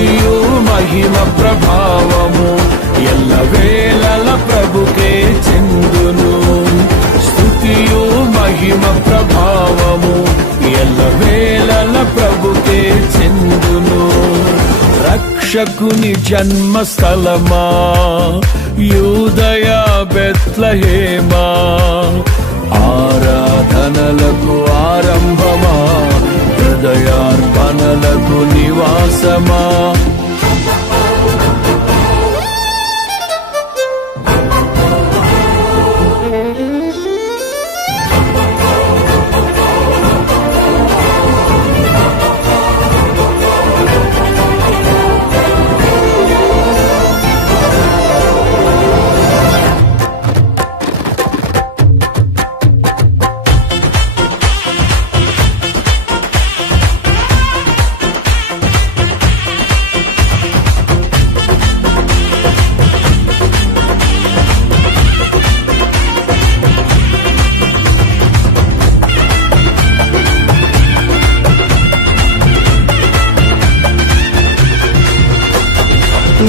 స్తుతియు మహిమ ప్రభావము ఎల్లవేళల ప్రభుకే చెందును. స్తుతియు మహిమ ప్రభావము ఎల్లవేళల ప్రభుకే చెందును. రక్షకుని జన్మస్థలమా యూదయ బెత్లెహేమా, ఆరాధనలకు ఆరంభమా, హృదయార్పణలకు నివాసమా.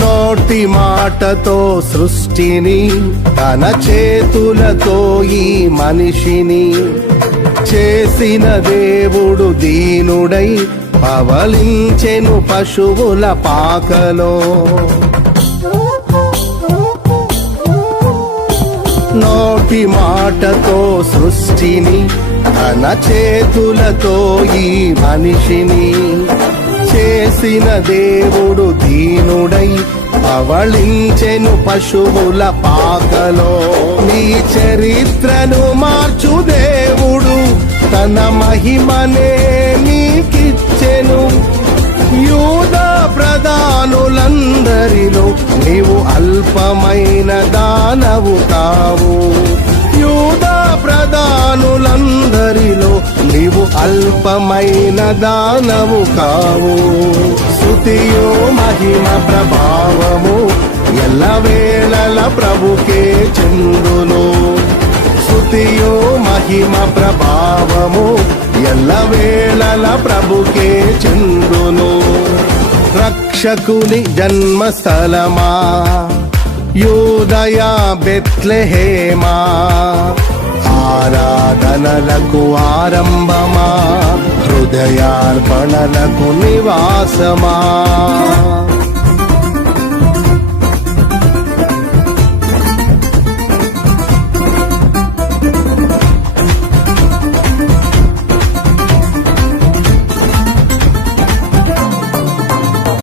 నోటి మాటతో సృష్టిని, తన చేతులతో ఈ మనిషిని చేసిన దేవుడు దీనుడై పవలించెను పశువుల పాకలో. నోటి మాటతో సృష్టిని, తన చేతులతో ఈ మనిషిని చేసిన దేవుడు దీనుడై పవళించెను పశువుల పాకలో. నీ చరిత్రను మార్చు దేవుడు తన మహిమనే నీకిచ్చెను. యూదా ప్రధానులందరిలో నీవు అల్పమైన దానవు కావు. యూదా ప్రధానులందరిలో నీవు అల్పమైన దానవు కావు. స్తుతియు మహిమ ప్రభావము ఎల్లవేళల ప్రభుకే చెందును. స్తుతియు మహిమ ప్రభావము ఎల్లవేళల ప్రభుకే చెందును. రక్షకుని జన్మస్థలమా యూదయ బెత్లెహేమా, ఆరాధనలకు ఆరంభమా, హృదయార్పణలకు నివాసమా.